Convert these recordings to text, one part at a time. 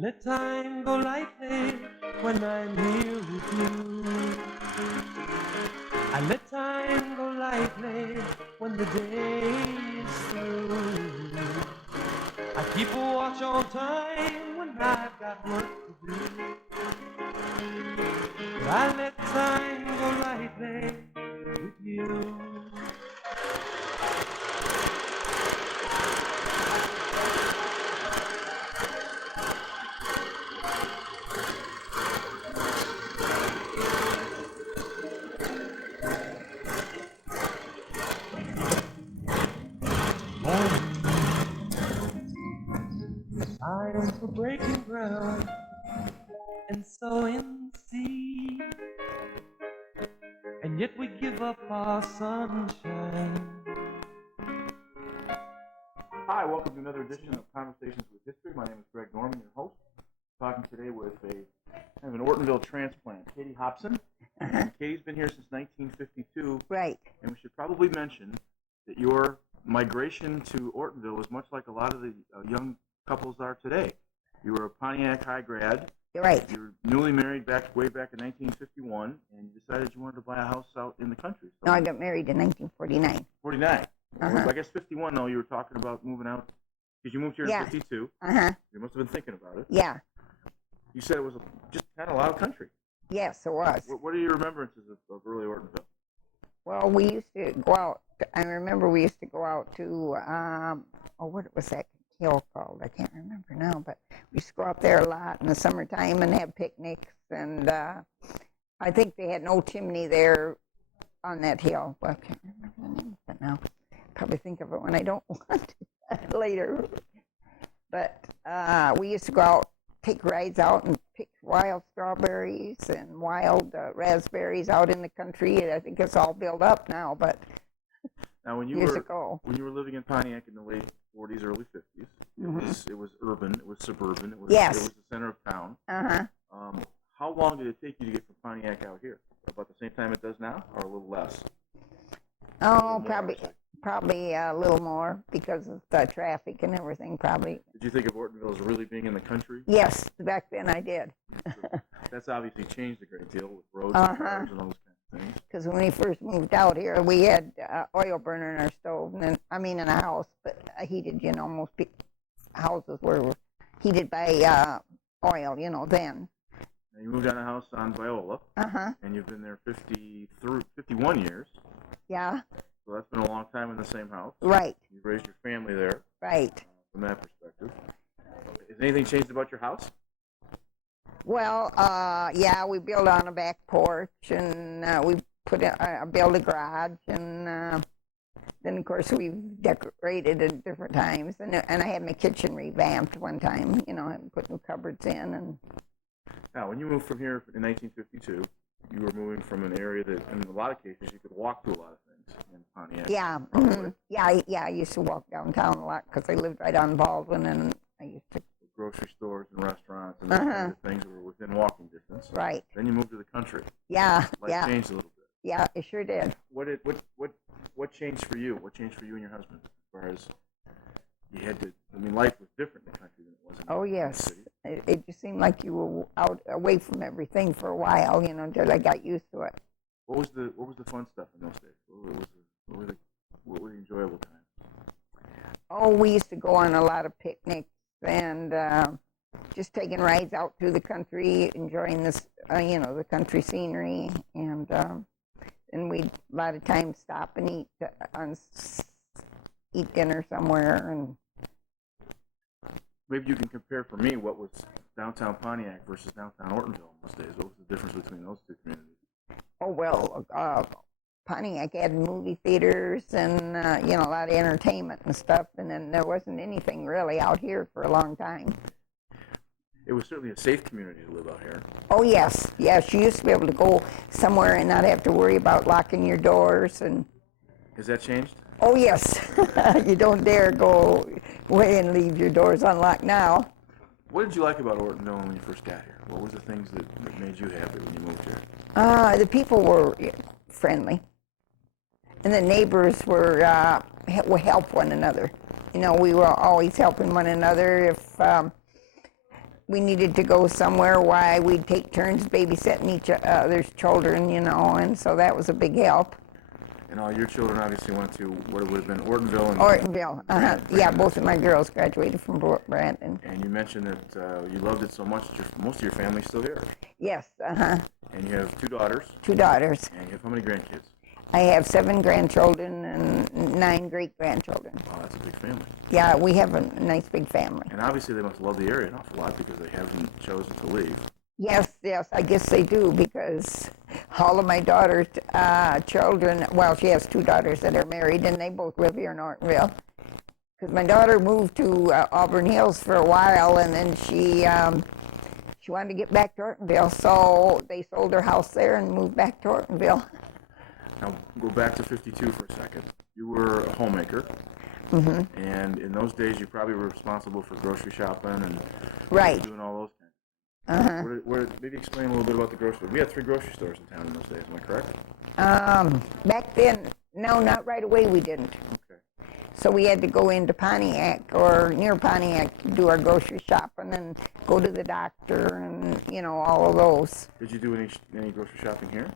let time go lightly when I'm here with you. I let time go lightly when the day is through. I keep a watch on time when I've got work to do. But I let time go lightly with you. Time for breaking ground and sowing seed, and yet we give up our sunshine. Hi, welcome to another edition of Conversations with History. My name is Greg Norman, your host. Talking today with an Ortonville transplant, Katie Hobson. Katie's been here since 1952. Right. And we should probably mention that your migration to Ortonville was much like a lot of the young couples are today. You were a Pontiac high grad. Right. You were newly married way back in 1951, and you decided you wanted to buy a house out in the country. So No, I got married in 1949. 49. Well, I guess 51, though, you were talking about moving out, because you moved here in 52. You must have been thinking about it. Yeah. You said it was just kind of a lot of country. Yes, it was. What are your remembrances of early Ortonville? Well, we used to go out. I remember we used to go out to, what was that hill called? I can't remember now, but we used to go out there a lot in the summertime and have picnics. And I think they had no chimney there on that hill. Well, I can't remember the name of it now. Probably think of it when I don't want to later. But we used to go out, take rides out and pick wild strawberries and wild raspberries out in the country. I think it's all built up now, but now when you were living in Pontiac in the late 40s, early 50s, it was urban, it was suburban, it was the center of town. How long did it take you to get from Pontiac out here? About the same time it does now, or a little less? Oh, probably a little more because of the traffic and everything, probably. Did you think of Ortonville as really being in the country? Yes, back then I did. That's obviously changed a great deal with roads and cars and all those kinds of things. Because when we first moved out here, we had oil burner in our stove, and in a house, but heated, most houses were heated by oil, then. Now you moved out of a house on Viola, and you've been there 51 years. Yeah. So that's been a long time in the same house. Right. You raised your family there. Right. From that perspective. Has anything changed about your house? Well, we built on a back porch, and we built a garage, and then of course we've decorated at different times, and I had my kitchen revamped one time, and put new cupboards in. And now, when you moved from here in 1952, you were moving from an area that, in a lot of cases, you could walk to a lot of things in Pontiac. Yeah. I used to walk downtown a lot because I lived right on Baldwin, and I used to. Grocery stores and restaurants and those kinds of things that were within walking distance. Right. Then you moved to the country. Yeah. Life changed a little bit. Yeah, it sure did. What changed for you? What changed for you and your husband? As far as you had to, life was different in the country than it was in the city. It just seemed like you were out away from everything for a while, until I got used to it. What was the fun stuff in those days? What were the enjoyable times? Oh, we used to go on a lot of picnics and just taking rides out through the country, enjoying this, the country scenery, and we'd a lot of times stop and eat dinner somewhere. And maybe you can compare for me what was downtown Pontiac versus downtown Ortonville in those days. What was the difference between those two communities? Oh, well, Pontiac had movie theaters and, a lot of entertainment and stuff, and then there wasn't anything really out here for a long time. It was certainly a safe community to live out here. Oh, yes. Yes, you used to be able to go somewhere and not have to worry about locking your doors. And has that changed? Oh, yes. You don't dare go away and leave your doors unlocked now. What did you like about Ortonville when you first got here? What was the things that made you happy when you moved here? The people were friendly. And the neighbors would help one another. We were always helping one another. If we needed to go somewhere, why we'd take turns babysitting each other's children, you know, and so that was a big help. And all your children obviously went to what would have been Ortonville. And Ortonville, yeah, both of my girls graduated from Brandon. And you mentioned that you loved it so much that most of your family's still here. Yes, And you have 2 daughters. 2 daughters. And you have how many grandkids? I have 7 grandchildren and 9 great-grandchildren. Wow, that's a big family. Yeah, we have a nice big family. And obviously they must love the area an awful lot because they haven't chosen to leave. Yes, I guess they do, because all of my daughter's children, well, she has 2 daughters that are married, and they both live here in Ortonville. Because my daughter moved to Auburn Hills for a while, and then she wanted to get back to Ortonville, so they sold their house there and moved back to Ortonville. Now, go back to 52 for a second. You were a homemaker. And in those days, you probably were responsible for grocery shopping and doing all those things. Maybe explain a little bit about the grocery. We had 3 grocery stores in town in those days, am I correct? Back then, no, not right away we didn't. Okay. So we had to go into Pontiac or near Pontiac to do our grocery shopping and go to the doctor and, you know, all of those. Did you do any grocery shopping here?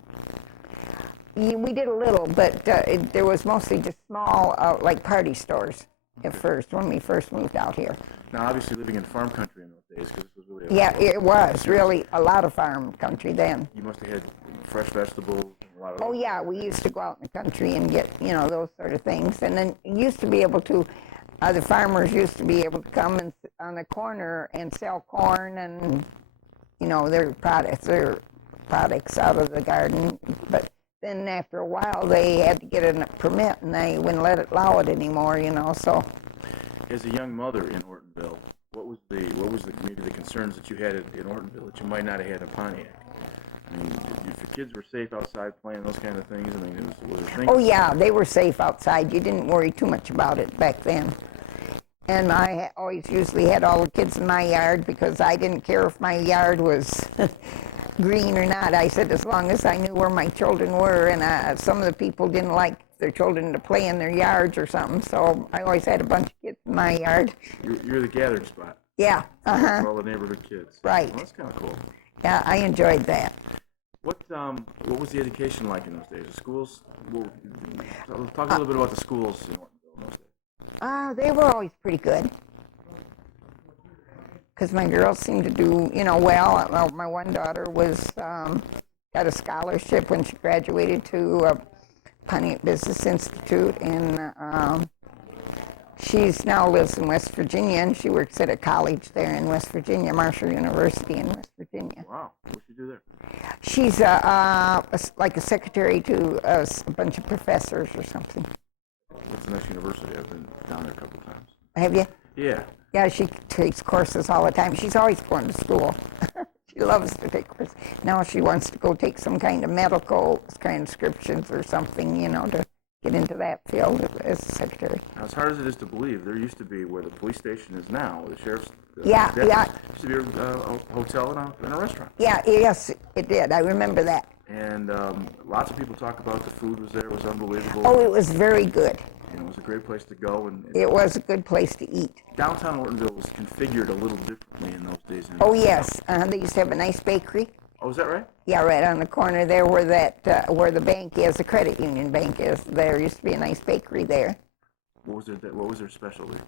We did a little, but there was mostly just small, like party stores at first, when we first moved out here. Now, obviously, living in farm country in those days, because this was really... It was really a lot of farm country then. You must have had fresh vegetables and a lot of... Oh, yeah, we used to go out in the country and get, you know, those sort of things. And then used to be able to, the farmers used to be able to come and on the corner and sell corn and, you know, their products out of the garden. But then after a while, they had to get a permit, and they wouldn't allow it anymore, you know, so... As a young mother in Ortonville, what was maybe the concerns that you had in Ortonville that you might not have had in Pontiac? I mean, if the kids were safe outside playing those kind of things, I mean, was there things... Oh, yeah, they were safe outside. You didn't worry too much about it back then. And I always usually had all the kids in my yard because I didn't care if my yard was green or not. I said as long as I knew where my children were, and some of the people didn't like their children to play in their yards or something, so I always had a bunch of kids in my yard. You're the gathering spot. Yeah. For all the neighborhood kids. Right. Well, that's kind of cool. Yeah, I enjoyed that. What was the education like in those days? The schools? Talk a little bit about the schools in Ortonville in those days. They were always pretty good. Because my girls seemed to do, you know, well. My one daughter got a scholarship when she graduated to Pontiac Business Institute, and she's now lives in West Virginia, and she works at a college there in West Virginia, Marshall University in West Virginia. Wow, what's she do there? She's like a secretary to a bunch of professors or something. What's the next university? I've been down there a couple times. Have you? Yeah. Yeah, she takes courses all the time. She's always going to school. She loves to take courses. Now she wants to go take some kind of medical transcriptions or something, you know, to get into that field as a secretary. Now, as hard as it is to believe, there used to be where the police station is now, the sheriff's... Yeah. Used to be a hotel and a restaurant. Yeah, yes, it did. I remember that. And lots of people talk about the food was there, it was unbelievable. Oh, it was very good. And it was a great place to go. And it was a good place to eat. Downtown Ortonville was configured a little differently in those days. Oh, yes. They used to have a nice bakery. Oh, is that right? Yeah, right on the corner there where where the bank is, the credit union bank is. There used to be a nice bakery there. What was their specialty?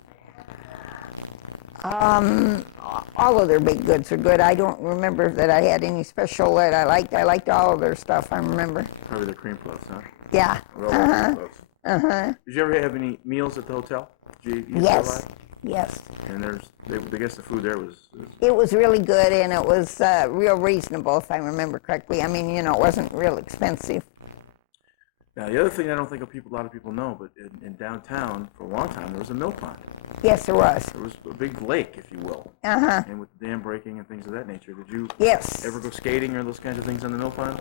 All of their baked goods are good. I don't remember that I had any special that I liked. I liked all of their stuff, I remember. Probably their cream puffs, huh? Yeah. Did you ever have any meals at the hotel? Yes. Yes. And I guess the food there was... It was really good, and it was real reasonable, if I remember correctly. I mean, you know, it wasn't real expensive. Now, the other thing I don't think a lot of people know, but in downtown, for a long time, there was a mill pond. Yes, there was. There was a big lake, if you will. Uh-huh. And with the dam breaking and things of that nature, did you ever go skating or those kinds of things on the mill pond?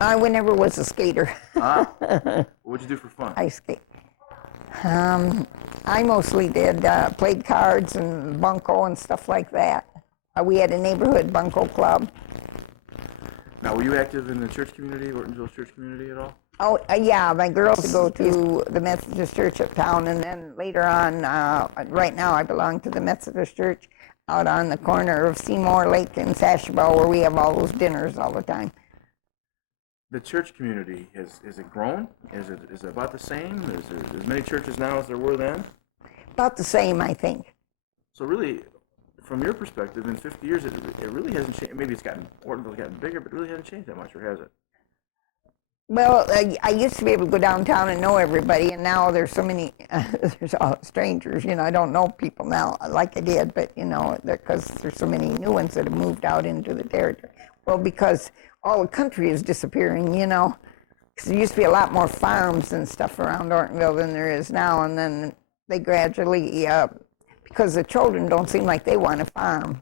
I never was a skater. What would you do for fun? I skate. I mostly did played cards and bunco and stuff like that. We had a neighborhood bunco club. Now, were you active in the church community, Ortonville church community at all? Oh, yeah, my girls go to the Methodist Church uptown, and then later on, right now I belong to the Methodist Church. out on the corner of Seymour Lake and Sashabo, where we have all those dinners all the time. The church community, is it grown? Is it about the same? Is there as many churches now as there were then? About the same, I think. So really, from your perspective, in 50 years, it really hasn't changed. Maybe Ortonville's gotten bigger, but it really hasn't changed that much, or has it? Well, I used to be able to go downtown and know everybody, and now there's so many, there's all strangers, I don't know people now like I did, but, because there's so many new ones that have moved out into the territory. Well, because all the country is disappearing, because there used to be a lot more farms and stuff around Ortonville than there is now, and then they gradually, because the children don't seem like they want to farm.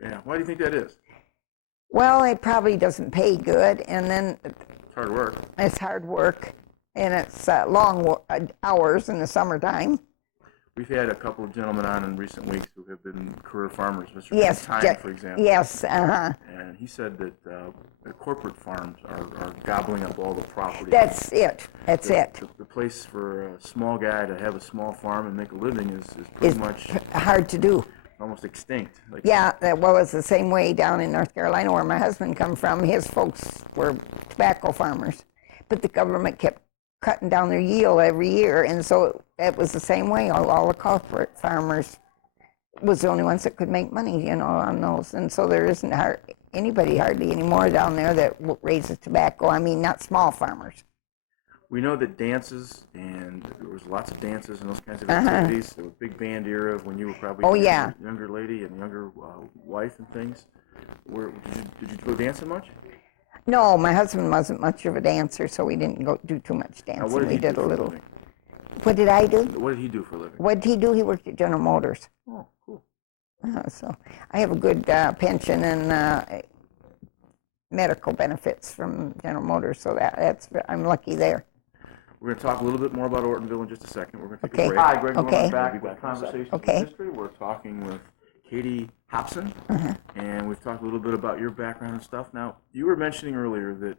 Yeah, why do you think that is? Well, it probably doesn't pay good, and then hard work. It's hard work, and it's long hours in the summertime. We've had a couple of gentlemen on in recent weeks who have been career farmers. Mr. Yes, Time, for example. Yes, And he said that the corporate farms are gobbling up all the property. That's it. That's it. The place for a small guy to have a small farm and make a living is pretty much hard to do. Almost extinct. Yeah, well, it's the same way down in North Carolina where my husband come from. His folks were tobacco farmers, but the government kept cutting down their yield every year, and so it was the same way. All the corporate farmers was the only ones that could make money, on those, and so there isn't anybody hardly anymore down there that raises tobacco. I mean, not small farmers. We know that dances, and there was lots of dances and those kinds of activities. There was a big band era of when you were probably a younger lady and younger wife and things. Did you go dancing much? No, my husband wasn't much of a dancer, so we didn't go do too much dancing. We did a little. What did I do? What did he do for a living? What did he do? He worked at General Motors. Oh, cool. So I have a good pension and medical benefits from General Motors, so I'm lucky there. We're going to talk a little bit more about Ortonville in just a second. We're going to take a break. Hi, Greg. Okay. Back with Conversations in History. We're talking with Katie Hobson, and we've talked a little bit about your background and stuff. Now, you were mentioning earlier that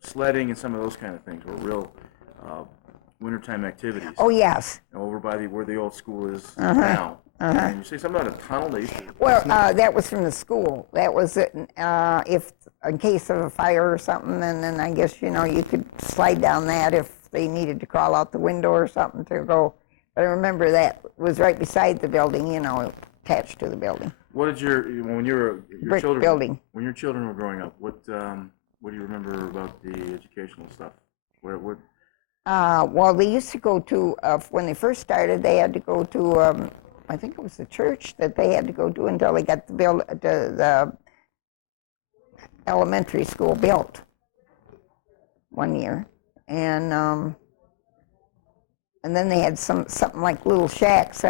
sledding and some of those kind of things were real wintertime activities. Oh, yes. Over by where the old school is now. And you say something about a tunnel they used to... Well, that was from the school. That was if in case of a fire or something, and then I guess, you could slide down that if they needed to crawl out the window or something to go. But I remember that was right beside the building, attached to the building. What did when your brick children building. When your children were growing up, what do you remember about the educational stuff? Well, they used to go to when they first started. They had to go to I think it was the church that they had to go to until they got the elementary school built one year, and then they had something like little shacks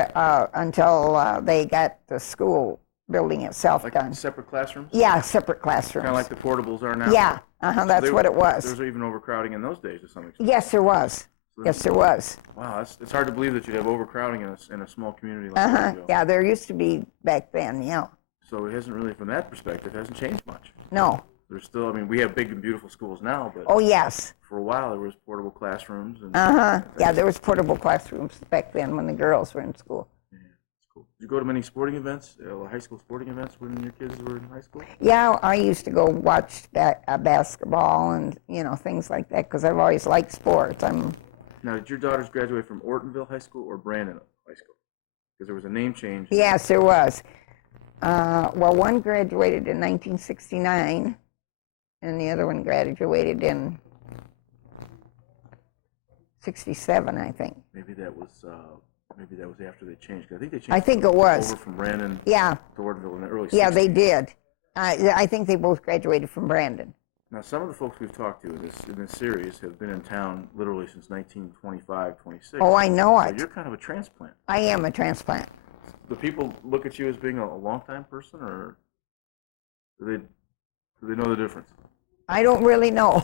until they got the school building itself done. Separate classrooms? Yeah, separate classrooms. Kind of like the portables are now? Yeah, that's what it was. There was even overcrowding in those days to some extent. Yes, there was. Yes, there was. Wow, it's hard to believe that you'd have overcrowding in a small community like that. Yeah, there used to be back then, yeah. So it hasn't really, from that perspective, hasn't changed much. No. There's still, we have big and beautiful schools now, but oh, yes. For a while there was portable classrooms. And yeah, there was portable classrooms back then when the girls were in school. Yeah, that's cool. Did you go to many sporting events, high school sporting events when your kids were in high school? Yeah, I used to go watch basketball and, things like that because I've always liked sports. Now, did your daughters graduate from Ortonville High School or Brandon High School? Because there was a name change. Yes, there was. Well, one graduated in 1969, and the other one graduated in 67, I think. Maybe that was after they changed. I think they changed. I think it was. Over from Brandon to Ortonville in the early 60s. Yeah, they did. I think they both graduated from Brandon. Now, some of the folks we've talked to in this series have been in town literally since 1925, 26. Oh, I know it. So you're kind of a transplant. I am a transplant. Do people look at you as being a long-time person, or do they know the difference? I don't really know.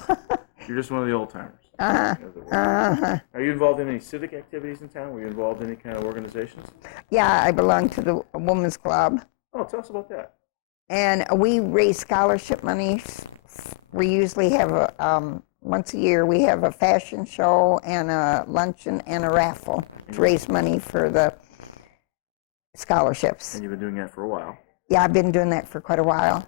You're just one of the old-timers. Are you involved in any civic activities in town? Were you involved in any kind of organizations? Yeah, I belong to the Women's Club. Oh, tell us about that. And we raise scholarship money. We usually have once a year, we have a fashion show and a luncheon and a raffle to raise money for the scholarships. And you've been doing that for a while. Yeah, I've been doing that for quite a while.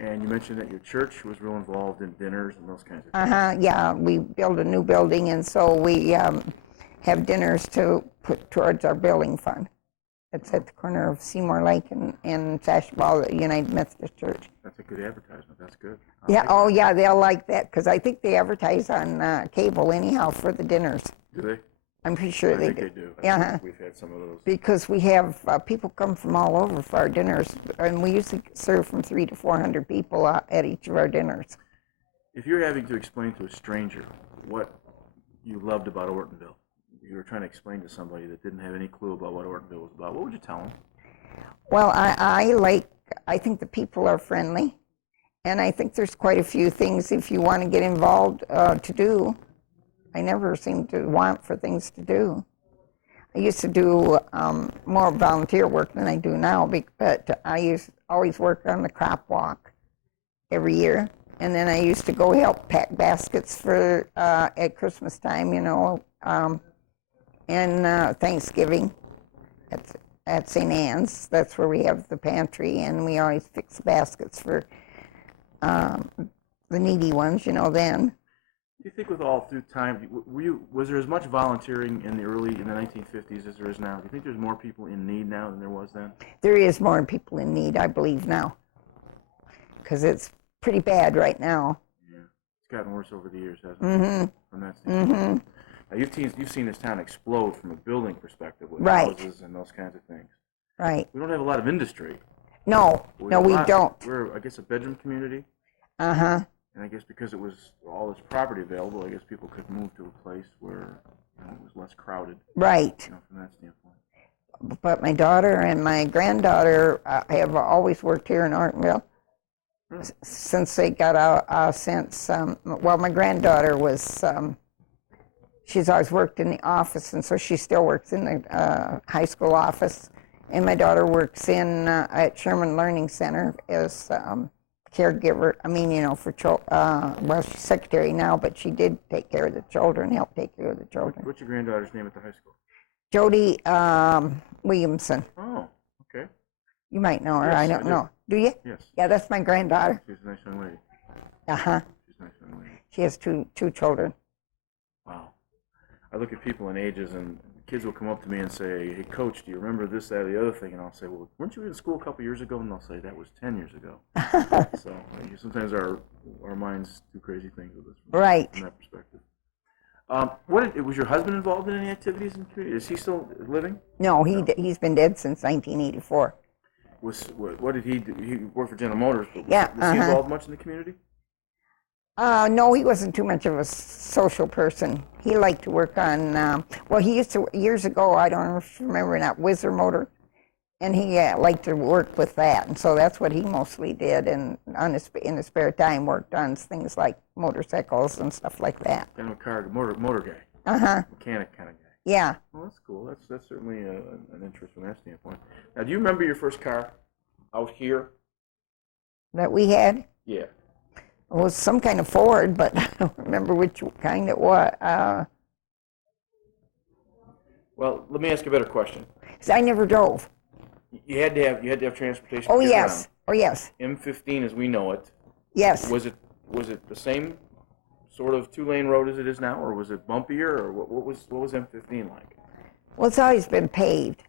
And you mentioned that your church was real involved in dinners and those kinds of things. Yeah, we built a new building, and so we have dinners to put towards our building fund. It's at the corner of Seymour Lake and Sashball, the United Methodist Church. That's a good advertisement. That's good. Yeah, they'll like that, because I think they advertise on cable anyhow for the dinners. Do they? I'm pretty sure they do. Yeah. We've had some of those. Because we have people come from all over for our dinners, and we usually serve from 300 to 400 people at each of our dinners. If you're having to explain to a stranger what you loved about Ortonville, you were trying to explain to somebody that didn't have any clue about what Ortonville was about, what would you tell them? Well, I think the people are friendly, and I think there's quite a few things if you want to get involved to do. I never seem to want for things to do. I used to do more volunteer work than I do now, but I always work on the crop walk every year. And then I used to go help pack baskets for at Christmas time, and Thanksgiving at St. Anne's. That's where we have the pantry, and we always fix baskets for the needy ones, then. Do you think with all through time, was there as much volunteering in the 1950s as there is now? Do you think there's more people in need now than there was then? There is more people in need, I believe, now, because it's pretty bad right now. Yeah, it's gotten worse over the years, hasn't it? From that standpoint. Now, you've seen this town explode from a building perspective with houses and those kinds of things. Right. We don't have a lot of industry. No, we don't. We're, I guess, a bedroom community. And I guess because it was all this property available, I guess people could move to a place where it was less crowded. Right. From that standpoint. But my daughter and my granddaughter have always worked here in Ortonville. Really? Since they got out, my granddaughter was, she's always worked in the office, and so she still works in the high school office. And my daughter works at Sherman Learning Center as caregiver. For she's secretary now, but she did take care of the children, help take care of the children. What's your granddaughter's name at the high school? Jody Williamson. Oh, okay. You might know her. Yes, I don't know. Do you? Yes. Yeah, that's my granddaughter. She's a nice young lady. She's a nice young lady. She has two children. Wow. I look at people in ages, and kids will come up to me and say, "Hey, Coach, do you remember this, that, or the other thing?" And I'll say, "Well, weren't you in school a couple years ago?" And they'll say, "That was 10 years ago." So sometimes our minds do crazy things with us from that perspective. Was your husband involved in any activities in the community? Is he still living? No, he's been dead since 1984. What did he do? He worked for General Motors, but was he involved much in the community? No, he wasn't too much of a social person. He liked to work on, he used to, years ago, I don't remember, that Whizzer motor, and he liked to work with that, and so that's what he mostly did, and in his spare time worked on things like motorcycles and stuff like that. Kind of a motor guy. Mechanic kind of guy. Yeah. Well, that's cool. That's certainly an interest from that standpoint. Now, do you remember your first car out here? That we had? Yeah. It was some kind of Ford, but I don't remember which kind it was. Well, let me ask you a better question. Because I never drove. You had to have transportation. Oh yes. Around. Oh yes. M15 as we know it. Yes. Was it the same sort of 2-lane road as it is now, or was it bumpier, or what was M15 like? Well, it's always been paved.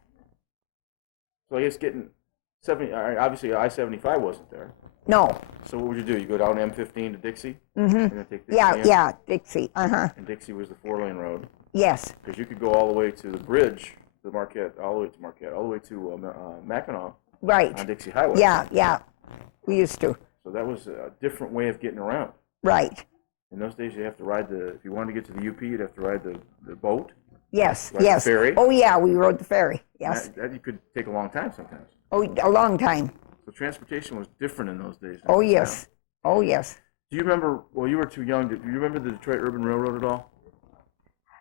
So I guess getting 70, obviously I-75 wasn't there. No. So what would you do? You go down M15 to Dixie? Mm-hmm. And then take Dixie yeah, Dixie. Uh-huh. And Dixie was the 4-lane road. Yes. Because you could go all the way to the bridge, all the way to Mackinac. Right. On Dixie Highway. Yeah. We used to. So that was a different way of getting around. Right. In those days, you have to ride if you wanted to get to the UP, you'd have to ride the boat. Yes. The ferry. Oh yeah, we rode the ferry. Yes. That you could take a long time sometimes. Oh, a long time. So transportation was different in those days. Oh yes. Now. Oh yes. Do you remember? Well, you were too young. Do you remember the Detroit Urban Railroad at all?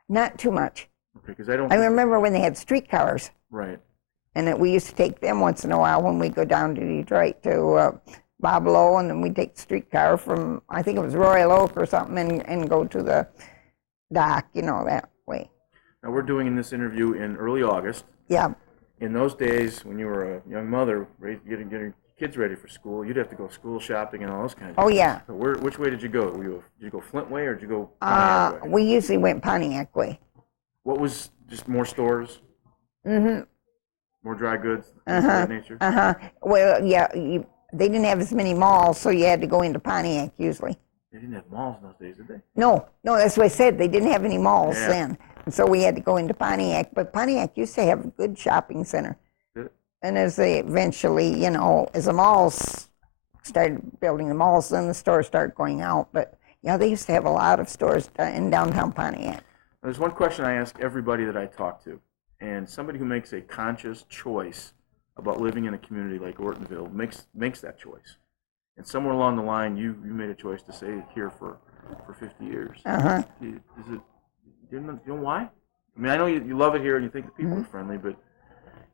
Not too much. Okay, because I don't. I remember when they had streetcars. Right. And that we used to take them once in a while when we go down to Detroit to Bob Lowe, and then we take the streetcar from, I think it was Royal Oak or something, and go to the dock, that way. Now we're doing this interview in early August. Yeah. in those days when you were a young mother, getting kids ready for school, you'd have to go school shopping and all those kinds of things. Oh, yeah. So which way did you go? Did you go Flint way or did you go Pontiac way? We usually went Pontiac way. What was just more stores? Mm-hmm. More dry goods, things of that nature? Well, yeah, they didn't have as many malls, so you had to go into Pontiac usually. They didn't have malls in those days, did they? No, that's what I said. They didn't have any malls Yeah. then. And so we had to go into Pontiac. But Pontiac used to have a good shopping center. Did it? And as they eventually, as the malls started building the malls, then the stores started going out. But yeah, they used to have a lot of stores in downtown Pontiac. There's one question I ask everybody that I talk to, and somebody who makes a conscious choice about living in a community like Ortonville makes that choice. And somewhere along the line, you made a choice to stay here for 50 years. Do you know why? I mean, I know you love it here and you think the people are friendly, but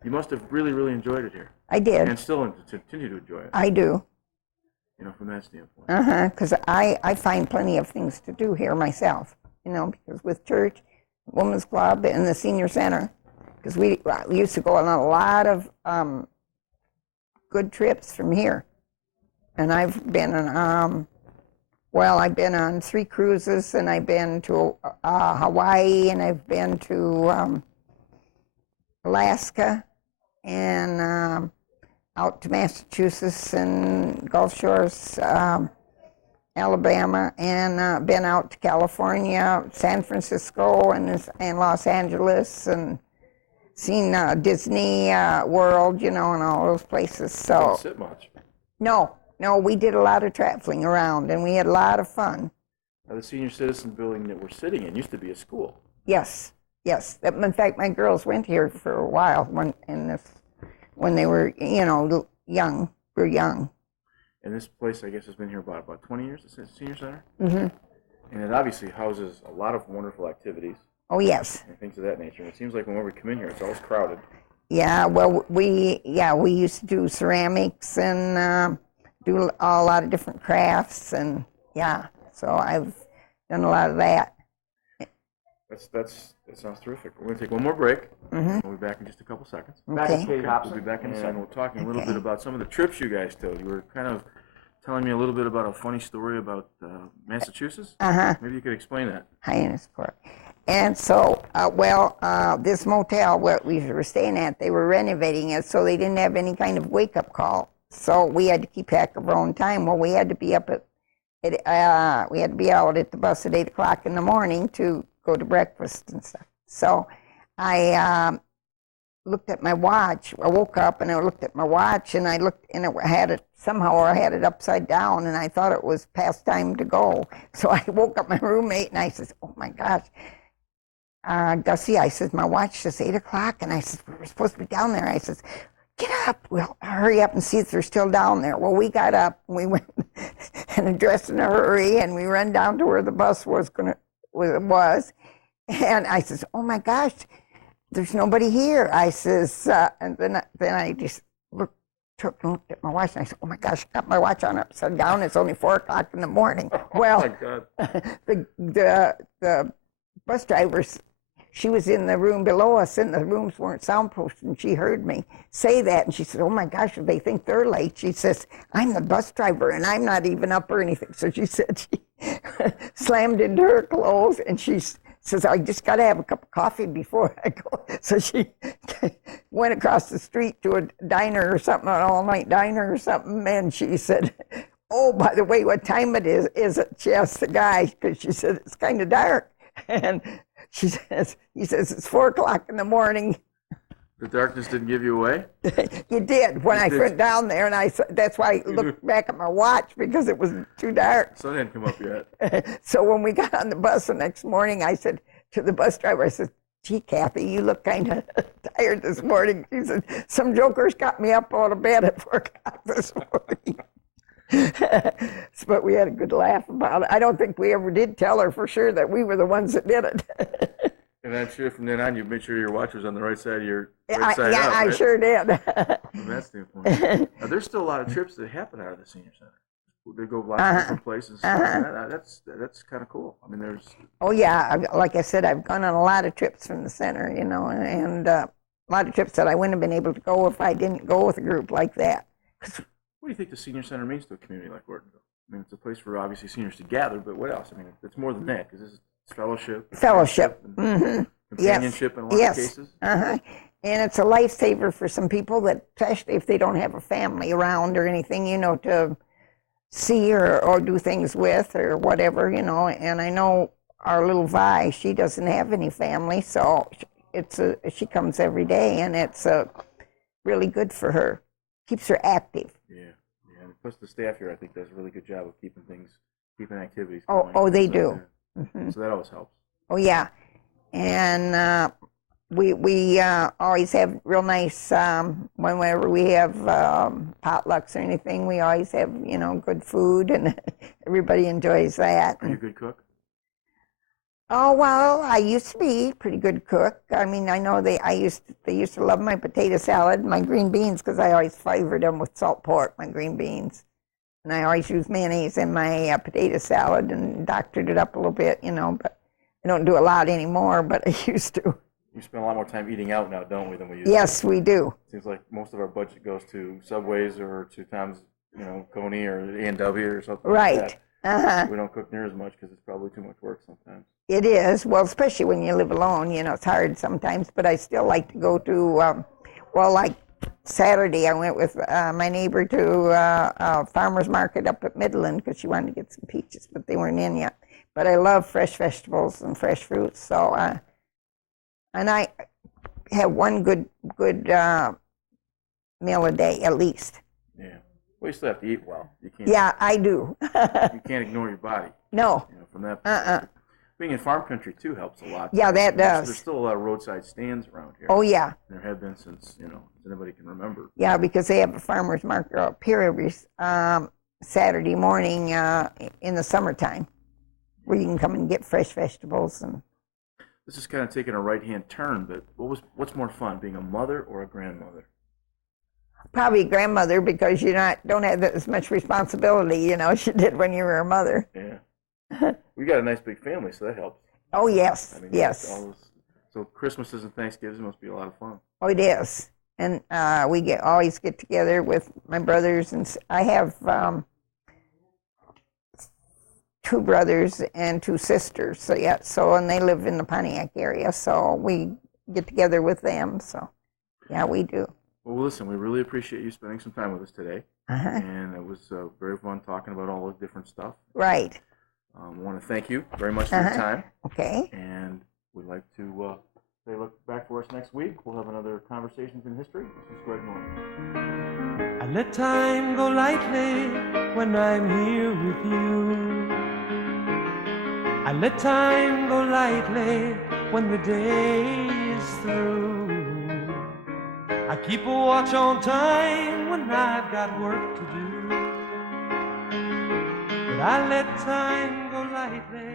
you must have really, really enjoyed it here. I did. And still continue to enjoy it. I do. From that standpoint. Because I find plenty of things to do here myself, because with church, women's club, and the senior center, because we used to go on a lot of good trips from here. And I've been on, I've been on 3 cruises, and I've been to Hawaii, and I've been to Alaska, and out to Massachusetts and Gulf Shores, Alabama, and been out to California, San Francisco, and Los Angeles, and seen Disney World, and all those places. So Didn't sit much. No, we did a lot of traveling around, and we had a lot of fun. Now, the senior citizen building that we're sitting in used to be a school. Yes. In fact, my girls went here for a while when they were, young. We're young. And this place, I guess, has been here about 20 years, the senior center? Mm-hmm. And it obviously houses a lot of wonderful activities. Oh, yes. And things of that nature. And it seems like whenever we come in here, it's always crowded. Yeah, well, we used to do ceramics and do a lot of different crafts, and so I've done a lot of that. That sounds terrific. We're going to take one more break. Mm-hmm. We'll be back in just a couple seconds. Okay. We'll be back in a second. We're talking a little bit about some of the trips you guys took. You were kind of telling me a little bit about a funny story about Massachusetts. Maybe you could explain that. Hyannisport. And so, this motel where we were staying at, they were renovating it, so they didn't have any kind of wake-up call. So we had to keep track of our own time. Well, we had to be out at the bus at 8 o'clock in the morning to go to breakfast and stuff. So I looked at my watch. I woke up and I looked at my watch, and I looked, and I had it upside down, and I thought it was past time to go. So I woke up my roommate, and I said, "Oh my gosh, Gussie," I said, "my watch says 8 o'clock," and I said, "We were supposed to be down there." I said, "Get up, well, hurry up and see if they're still down there." Well, we got up, and we went and dressed in a hurry, and we ran down to where the bus was, and I says, "Oh my gosh, there's nobody here." I says, and then I just looked at my watch, and I said, "Oh my gosh, I got my watch on upside down. It's only 4 o'clock in the morning." Well, my God. the bus driver, she was in the room below us, and the rooms weren't soundproofed, and she heard me say that, and she said, "Oh my gosh, they think they're late." She says, "I'm the bus driver, and I'm not even up or anything." So she said she slammed into her clothes, and she says, "I just got to have a cup of coffee before I go." So she went across the street to a diner or something, an all-night diner or something, and she said, "Oh, by the way, what time it is it?" She asked the guy, because she said, "It's kind of dark." And he says, "It's 4 o'clock in the morning." The darkness didn't give you away? You did. When I went down there, and that's why I looked back at my watch, because it was too dark. Sun hadn't come up yet. So when we got on the bus the next morning, I said to the bus driver, I said, "Gee, Kathy, you look kind of tired this morning." She said, "Some jokers got me up out of bed at 4 o'clock this morning." But we had a good laugh about it. I don't think we ever did tell her for sure that we were the ones that did it. And I'm sure from then on you made sure your watch was on the right side of your right side yeah, up, I right? sure did. From that standpoint. Now, there's still a lot of trips that happen out of the senior center. They go lots of different places. That's kind of cool. I mean, there's... Oh, yeah. Like I said, I've gone on a lot of trips from the center, and a lot of trips that I wouldn't have been able to go if I didn't go with a group like that. What do you think the senior center means to a community like Ortonville? I mean, it's a place for obviously seniors to gather, but what else? I mean, it's more than that, because this is fellowship. Fellowship. And companionship in a lot of cases. Uh-huh. And it's a lifesaver for some people, that, especially if they don't have a family around or anything, you know, to see or do things with or whatever, you know. And I know our little Vi, she doesn't have any family, so she comes every day, and it's really good for her. Keeps her active. Yeah. And plus the staff here, I think, does a really good job of keeping activities going. Oh, they do. Mm-hmm. So that always helps. Oh, yeah. And we always have real nice, whenever we have potlucks or anything, we always have, you know, good food, and everybody enjoys that. Are you a good cook? Oh, well, I used to be a pretty good cook. I mean, I know they used to love my potato salad, my green beans, because I always flavored them with salt pork, my green beans. And I always use mayonnaise in my potato salad and doctored it up a little bit, you know, but I don't do a lot anymore, but I used to. We spend a lot more time eating out now, don't we, than we used to? Yes, we do. Seems like most of our budget goes to Subways or to Tom's, you know, Coney or A&W or something like that. Uh-huh. We don't cook near as much because it's probably too much work sometimes. It is. Well, especially when you live alone, you know, it's hard sometimes, but I still like to go to, like Saturday, I went with my neighbor to a farmer's market up at Midland because she wanted to get some peaches, but they weren't in yet. But I love fresh vegetables and fresh fruits, so, and I have one good meal a day at least. Yeah. Well, you still have to eat well. You can't. Yeah, I do. You can't ignore your body. No. You know, from that perspective. Being in farm country too helps a lot. Yeah, that does. There's still a lot of roadside stands around here. Oh yeah. There have been since, you know, anybody can remember. Yeah, because they have a farmer's market up here every Saturday morning in the summertime, where you can come and get fresh vegetables. And this is kind of taking a right-hand turn, but what's more fun, being a mother or a grandmother? Probably grandmother, because you don't have as much responsibility, you know, as you did when you were a mother. Yeah. We got a nice big family, so that helps. Oh, yes, I mean, yes. So Christmases and Thanksgivings must be a lot of fun. Oh, it is. And we always get together with my brothers, and I have 2 brothers and 2 sisters. So yeah, and they live in the Pontiac area, so we get together with them. So yeah, we do. Well, listen, we really appreciate you spending some time with us today, and it was very fun talking about all the different stuff. Right. I want to thank you very much for your time. Okay. And we'd like to say look back for us next week. We'll have another Conversations in History. This is Greg Norton. I let time go lightly when I'm here with you. I let time go lightly when the day is through. I keep a watch on time when I've got work to do. But I let time go lightly